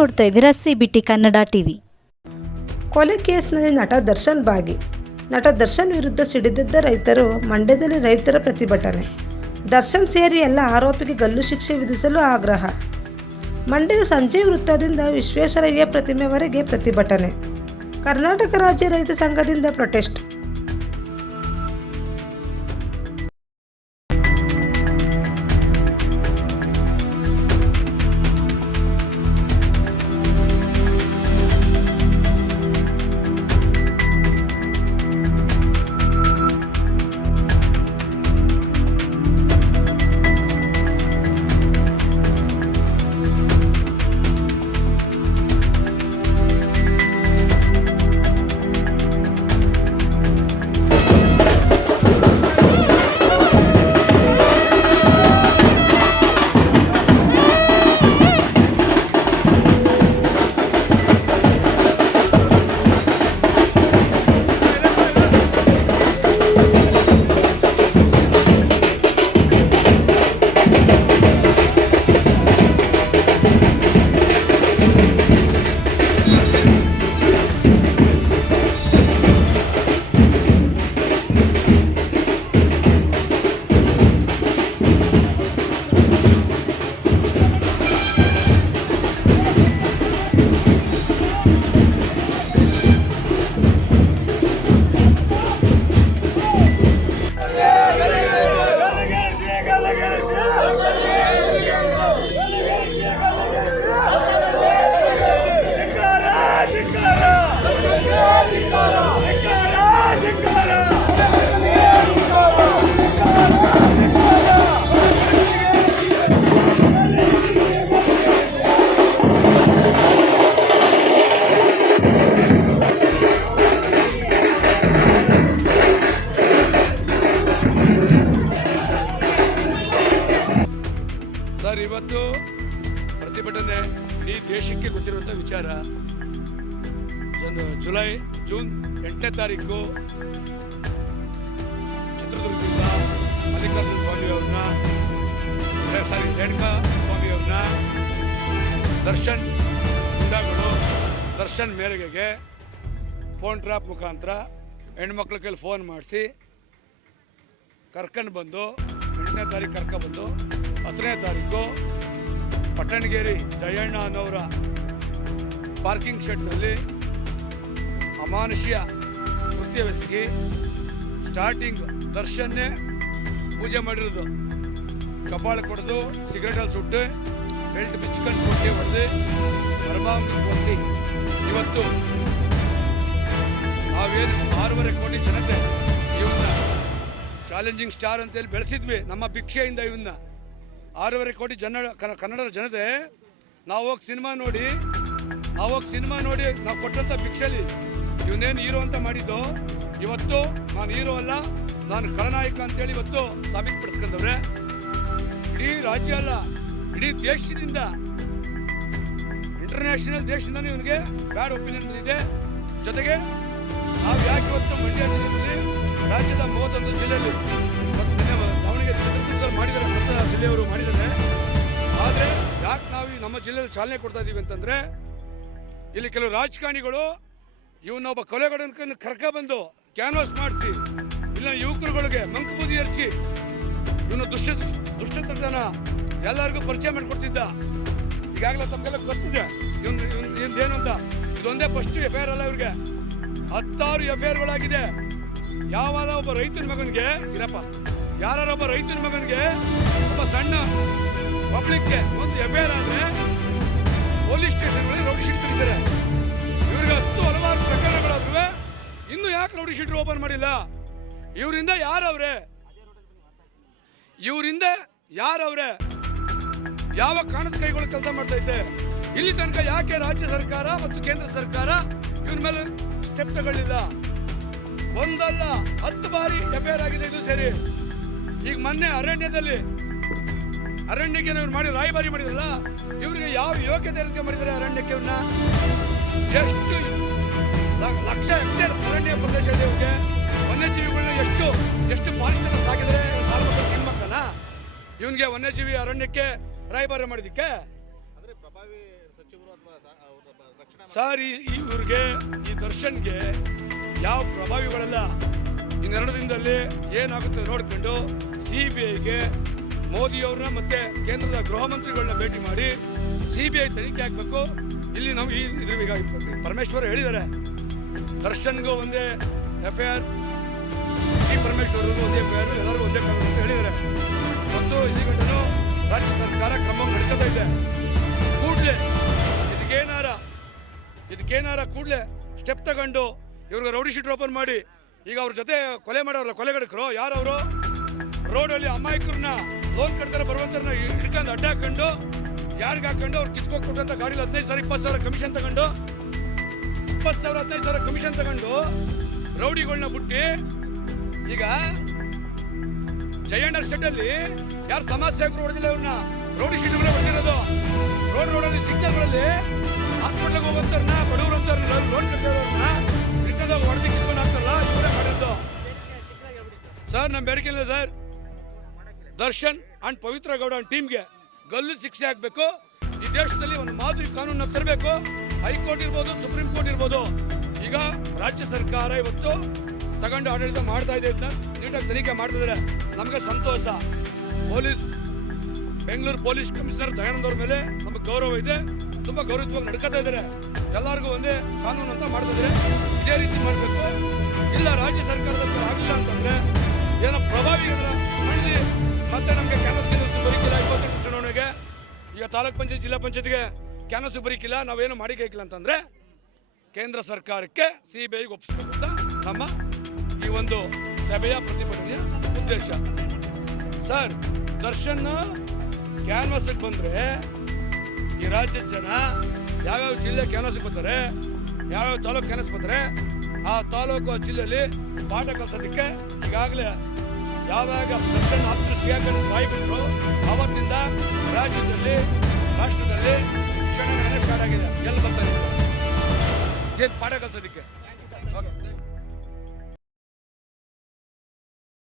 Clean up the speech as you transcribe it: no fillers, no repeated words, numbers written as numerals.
ನೋಡ್ತಾ ಇದ್ದೀರಾ CBT Kannada TV. ಕೊಲೆ ಕೇಸ್ನಲ್ಲಿ ನಟ ದರ್ಶನ್ ಭಾಗಿ. ನಟ ದರ್ಶನ್ ವಿರುದ್ಧ ಸಿಡಿದೆದ್ದ ರೈತರು. ಮಂಡ್ಯದಲ್ಲಿ ರೈತರ ಪ್ರತಿಭಟನೆ. ದರ್ಶನ್ ಸೇರಿ ಎಲ್ಲ ಆರೋಪಿಗೆ ಗಲ್ಲು ಶಿಕ್ಷೆ ವಿಧಿಸಲು ಆಗ್ರಹ. ಮಂಡ್ಯದ ಸಂಜಯ್ ವೃತ್ತದಿಂದ ವಿಶ್ವೇಶ್ವರಯ್ಯ ಪ್ರತಿಮೆವರೆಗೆ ಪ್ರತಿಭಟನೆ. ಕರ್ನಾಟಕ ರಾಜ್ಯ ರೈತ ಸಂಘದಿಂದ ಪ್ರೊಟೆಸ್ಟ್. ಸರ್, ಇವತ್ತು ಪ್ರತಿಭಟನೆ ಇಡೀ ದೇಶಕ್ಕೆ ಗೊತ್ತಿರುವಂಥ ವಿಚಾರ. ಜೂನ್ 8ನೇ ತಾರೀಕು ಚಿತ್ರದುರ್ಗದಿಂದ ಮಲ್ಲಿಕಾರ್ಜುನ ಸ್ವಾಮಿ ಅವ್ರನ್ನ ರೇಣುಕಾ ಸ್ವಾಮಿ ಅವ್ರನ್ನ ದರ್ಶನ್ ಗುಂಡಾಗಳು ದರ್ಶನ್ ಮೇರೆಗೆ ಫೋನ್ ಟ್ರ್ಯಾಪ್ ಮುಖಾಂತರ ಹೆಣ್ಮಕ್ಳ ಕೈಲಿ ಫೋನ್ ಮಾಡಿಸಿ ಕರ್ಕೊಂಡು ಬಂದು 8ನೇ ತಾರೀಕು ಕರ್ಕೊಬಂದು 10ನೇ ತಾರೀಕು ಪಟ್ಟಣಗೇರಿ ಜಯಣ್ಣ ಅನ್ನೋರ ಪಾರ್ಕಿಂಗ್ ಶೆಡ್ನಲ್ಲಿ ಅಮಾನುಷ್ಯ ಕೃತ್ಯವೆಸಗಿ ಸ್ಟಾರ್ಟಿಂಗ್ ದರ್ಶನ್ನೇ ಪೂಜೆ ಮಾಡಿರೋದು. ಕಪಾಳ ಕೊಡೋದು, ಸಿಗರೇಟಲ್ಲಿ ಸುಟ್ಟು, ಬೆಲ್ಟ್ ಬಿಚ್ಕೊಂಡು ಕೊಟ್ಟು ಹೊಡೆದು ಪರಮಾಂಗ ಕೊಟ್ಟು ಇವತ್ತು ನಾವೇನು 6.5 ಕೋಟಿ ಜನತೆ ಇವನ್ನ ಚಾಲೆಂಜಿಂಗ್ ಸ್ಟಾರ್ ಅಂತೇಳಿ ಬೆಳೆಸಿದ್ವಿ. ನಮ್ಮ ಭಿಕ್ಷೆಯಿಂದ ಇವನ್ನ 6.5 ಕೋಟಿ ಕನ್ನಡದ ಜನತೆ ನಾವು ಹೋಗಿ ಸಿನಿಮಾ ನೋಡಿ ನಾವು ಕೊಟ್ಟಂಥ ಭಿಕ್ಷೆಯಲ್ಲಿ ಇವನೇನು ಹೀರೋ ಅಂತ ಮಾಡಿದ್ದು. ಇವತ್ತು ನಾನು ಹೀರೋ ಅಲ್ಲ, ನಾನು ಖಳನಾಯಕ ಅಂತೇಳಿ ಇವತ್ತು ಸಾಬೀತುಪಡಿಸ್ಕೊಂಡವ್ರೆ. ಇಡೀ ರಾಜ್ಯ ಅಲ್ಲ, ಇಡೀ ದೇಶದಿಂದ, ಇಂಟರ್ನ್ಯಾಷನಲ್ ದೇಶದಿಂದ ಇವನಿಗೆ ಬ್ಯಾಡ್ ಒಪಿನಿಯನ್ ಬಂದಿದೆ. ಜೊತೆಗೆ ನಾವು ಯಾಕೆ ಇವತ್ತು ಮಂಡ್ಯ ಜಿಲ್ಲೆಯಲ್ಲಿ ರಾಜ್ಯದ 31 ಜಿಲ್ಲೆಯಲ್ಲಿ ದಾವಣಗೆರೆ ಚಿತ್ರದುರ್ಗದಲ್ಲಿ ಮಾಡಿದ್ದಾರೆ, ಸಪ್ತ ಜಿಲ್ಲೆಯವರು ಮಾಡಿದ್ದಾರೆ. ಆದರೆ ಯಾಕೆ ನಾವು ನಮ್ಮ ಜಿಲ್ಲೆಯಲ್ಲಿ ಚಾಲನೆ ಕೊಡ್ತಾ ಇದ್ದೀವಿ ಅಂತಂದರೆ, ಇಲ್ಲಿ ಕೆಲವು ರಾಜಕಾರಣಿಗಳು ಇವನೊಬ್ಬ ಕೊಲೆಗಡನ ಕರ್ಕೊಬಂದು ಕ್ಯಾನ್ವಾಸ್ ಮಾಡಿಸಿ ಇಲ್ಲ ಯುವಕರುಗಳಿಗೆ ಮಂಕುಬೂದಿ ಹಚ್ಚಿ ಇವನು ದುಷ್ಟತನ ಎಲ್ಲರಿಗೂ ಪರಿಚಯ ಮಾಡಿಕೊಡ್ತಿದ್ದ. ಈಗಾಗಲೇ ತಮಗೆಲ್ಲ ಗೊತ್ತಿದೆ ಇವನು ಅಂತ. ಇದೊಂದೇ ಫಸ್ಟ್ FIR ಅಲ್ಲ, ಇವ್ರಿಗೆ 10 FIRಗಳಾಗಿದೆ. ಯಾವಾಗ ಒಬ್ಬ ರೈತನ ಮಗನಿಗೆ ಯಾರೊಬ್ಬ ರೈತನ ಮಗನಿಗೆ ಒಬ್ಬ ಸಣ್ಣ ಪಬ್ಲಿಕ್ಗೆ ಒಂದು FIR ಆದರೆ ಪೊಲೀಸ್ ಸ್ಟೇಷನ್ಗಳಲ್ಲಿ ರೌಡಿ ಶೀಟ್ ತೆಗಿತಾರೆ. ಇವ್ರಿಗೆ 10 ಹಲವಾರು ಪ್ರಕರಣಗಳಾದ್ರೂ ಇನ್ನು ಯಾಕೆ ರೌಡಿ ಶೀಟ್ ಓಪನ್ ಮಾಡಿಲ್ಲ? ಇವರಿಂದ ಯಾರವ್ರೆ ಯಾವ ಕಾರಣದ ಕೈಗಳು ಕೆಲಸ ಮಾಡ್ತಾ ಇದ್ದೆ? ಇಲ್ಲಿ ತನಕ ಯಾಕೆ ರಾಜ್ಯ ಸರ್ಕಾರ ಮತ್ತು ಕೇಂದ್ರ ಸರ್ಕಾರ ಇವ್ರ ಮೇಲೆ ಸ್ಟೆಪ್ ತಗೊಳ್ಳಿಲ್ಲ? ಒಂದಲ್ಲ 10 ಬಾರಿ FIR ಆಗಿದೆ ಇದು ಸೇರಿ. ಈಗ ಮೊನ್ನೆ ಅರಣ್ಯಕ್ಕೆ ಇವ್ರು ಮಾಡಿ ರಾಯಭಾರಿ ಮಾಡಿದ್ರಲ್ಲ, ಇವ್ರಿಗೆ ಯಾವ ಯೋಗ್ಯತೆ ಮಾಡಿದ್ದಾರೆ ಅರಣ್ಯಕ್ಕೆ? ಇವ್ರನ್ನ ಎಷ್ಟು ಲಕ್ಷ ಹೆಕ್ಟೇರ್ ಅರಣ್ಯ ಪ್ರದೇಶ ಇದೆ ಇವ್ರಿಗೆ. ವನ್ಯಜೀವಿಗಳನ್ನ ಎಷ್ಟು ಫಾರೆಸ್ಟ್ ಸಾಕಿದರೆ ಸಾಲ್ಬೇಕು ತಿನ್ಬೇಕಲ್ಲ. ಇವನಿಗೆ ವನ್ಯಜೀವಿ ಅರಣ್ಯಕ್ಕೆ ರಾಯಭಾರ ಮಾಡಿದಕ್ಕೆ ಪ್ರಭಾವಿ ಸಚಿವರು ಅಥವಾ ರಕ್ಷಣಾ ಸರ್ ಇವ್ರಿಗೆ ಈ ದರ್ಶನ್ಗೆ ಯಾವ ಪ್ರಭಾವಿಗಳೆಲ್ಲ ಇನ್ನೆರಡು ದಿನದಲ್ಲಿ ಏನಾಗುತ್ತೆ ನೋಡ್ಕೊಂಡು CBIಗೆ ಮೋದಿಯವ್ರನ್ನ ಮತ್ತೆ ಕೇಂದ್ರದ ಗೃಹ ಮಂತ್ರಿಗಳನ್ನ ಭೇಟಿ ಮಾಡಿ CBI ತನಿಖೆ ಹಾಕಬೇಕು. ಇಲ್ಲಿ ನಾವು ಈಗ ಪರಮೇಶ್ವರ್ ಹೇಳಿದ್ದಾರೆ, ದರ್ಶನ್ಗೂ ಒಂದೇ FIR, ಪರಮೇಶ್ವರ್ಗೂ ಒಂದೇ FIR, ಎಲ್ಲರಿಗೂ ಒಂದೇ ಕಾನೂನು ಅಂತ ಹೇಳಿದ್ದಾರೆ. ಮತ್ತು ಇಲ್ಲಿ ಗಂಟನು ರಾಜ್ಯ ಸರ್ಕಾರ ಕ್ರಮ ನಡೀತಾ ಇದೆ. ಕೂಡಲೇ ಇದಕ್ಕೇನಾರ ಕೂಡಲೇ ಸ್ಟೆಪ್ ತಗೊಂಡು ಇವ್ರಿಗೆ ರೌಡಿ ಶೀಟ್ ಓಪನ್ ಮಾಡಿ, ಈಗ ಅವ್ರ ಜೊತೆ ಕೊಲೆ ಮಾಡೋರಲ್ಲ ಕೊಲೆಗಡಕರು ಯಾರವರು, ರೋಡಲ್ಲಿ ಅಮಾಯಕರನ್ನ ಲೋನ್ ಕಟ್ತಾರೆ ಬರುವಂತರನ್ನ ಹಿಡ್ಕೊಂಡು ಅಡ್ಡ ಹಾಕೊಂಡು ಯಾರಿಗೆ ಹಾಕೊಂಡು ಅವ್ರು ಕಿತ್ಕೊಟ್ಬಿಟ್ಟಂತ ಗಾಡಿಲಿ 15,000 20,000 ಕಮಿಷನ್ ತಗೊಂಡು 20,000 15,000 ಕಮಿಷನ್ ತಗೊಂಡು ರೌಡಿಗಳನ್ನ ಬಿಟ್ಟು ಈಗ ಜಯಣ್ಣ ಶೆಡ್ಡಲ್ಲಿ ಯಾರು ಸಮಾಜ ಸೇವಕರು ಹೊಡೆದಿಲ್ಲ ಇವ್ರನ್ನ ರೌಡಿ ಶೀಟ್ಗಳೇ ಹೊಡೆದಿರೋದು. ರೋಡಲ್ಲಿ ಸಿಗ್ನಲ್ಗಳಲ್ಲಿ ಹಾಸ್ಪಿಟ್ಲಿಗೆ ಹೋಗೋಂಥವ್ರನ್ನ ಬಡವರು ಅಂತವ್ರನ್ನ ಲೋನ್ ಕಟ್ಟಿರೋರನ್ನ ಹಿಡ್ಕೊಂಡು ಹೊಡೆದು ಕಿತ್ಕೊಂಡು ಹಾಕ್ತಾರಲ್ಲ ಇವರೇ ಮಾಡಿದ್ದು. ಸರ್ ನಮ್ಮ ಬೇಡಿಕೆ ಇಲ್ಲ sir, Darshan and Pavithra Gowda and ಟೀಮ್ಗೆ ಗಲ್ಲು ಶಿಕ್ಷೆ ಆಗಬೇಕು. ಈ ದೇಶದಲ್ಲಿ ಒಂದು ಮಾದರಿ ಕಾನೂನನ್ನ ತರಬೇಕು. ಹೈಕೋರ್ಟ್ ಇರ್ಬೋದು, ಸುಪ್ರೀಂ ಕೋರ್ಟ್ ಇರ್ಬೋದು. ಈಗ ರಾಜ್ಯ ಸರ್ಕಾರ ಇವತ್ತು ತಗೊಂಡು ಆಡಳಿತ ಮಾಡ್ತಾ ಇದೆ, ನೀಟಾಗಿ ತನಿಖೆ ಮಾಡ್ತಿದ್ದಾರೆ. ನಮಗೆ ಸಂತೋಷ. ಬೆಂಗಳೂರು ಪೊಲೀಸ್ ಕಮಿಷನರ್ ದಯಾನಂದ್ ಅವ್ರ ಮೇಲೆ ನಮಗೆ ಗೌರವ ಇದೆ. ತುಂಬ ಗೌರವವಾಗಿ ನಡ್ಕೋತಾ ಇದ್ದಾರೆ. ಎಲ್ಲರಿಗೂ ಒಂದೇ ಕಾನೂನು ಅಂತ ಮಾಡ್ತಾ ಇದ್ದಾರೆ. ಇದೇ ರೀತಿ ಮಾಡಬೇಕು. ಇಲ್ಲ ರಾಜ್ಯ ಸರ್ಕಾರದ ಆಗಿಲ್ಲ ಅಂತಂದ್ರೆ ಏನೋ ಪ್ರಭಾವಿಗಳ ಮಾಡಿ ಮತ್ತೆ ನಮಗೆ ಕ್ಯಾನ್ವಸ್ ಬರೀಕಿಲ್ಲ. 28 ಚುನಾವಣೆಗೆ ಈಗ ತಾಲೂಕ್ ಪಂಚಾಯತ್ ಜಿಲ್ಲಾ ಪಂಚಾಯತ್ಗೆ ಕ್ಯಾನ್ವಸ್ ಬರೀಕಿಲ್ಲ, ನಾವೇನು ಮಾಡಿಲ್ಲ ಅಂತಂದ್ರೆ ಕೇಂದ್ರ ಸರ್ಕಾರಕ್ಕೆ CBIಗೆ ಒಪ್ಪಿಸಬೇಕು ಅಂತ ನಮ್ಮ ಈ ಒಂದು ಸಭೆಯ ಪ್ರತಿಭಟನೆಯ ಉದ್ದೇಶ. ಸರ್, ದರ್ಶನ್ ಕ್ಯಾನ್ವಾಸ್ಗೆ ಬಂದರೆ ಈ ರಾಜ್ಯದ ಜನ ಯಾವ್ಯಾವ ಜಿಲ್ಲೆ ಕ್ಯಾನ್ವಾಸ್ಗೆ ಬರ್ತಾರೆ, ಯಾವ್ಯಾವ ತಾಲೂಕು ಕ್ಯಾನ್ವಾಸ್ ಬರ್ತಾರೆ, ಆ ತಾಲೂಕು ಜಿಲ್ಲೆಯಲ್ಲಿ ಪಾಠ ಕಲಿಸೋದಕ್ಕೆ ಈಗಾಗಲೇ ಯಾವಾಗ ದರ್ಶನ್ ಹತ್ತು ಸಿಗಾಕೊಂಡು ಬಾಯ್ಬಿಟ್ರು ಆವತ್ತಿನಿಂದ ರಾಜ್ಯದಲ್ಲಿ ರಾಷ್ಟ್ರದಲ್ಲಿ ಶಿಕ್ಷಣ ಸ್ಟಾರ್ಟ್ ಆಗಿದೆ. ಎಲ್ಲಿ ಬರ್ತಾರೆ ಏನು ಪಾಠ ಕಲಿಸೋದಕ್ಕೆ?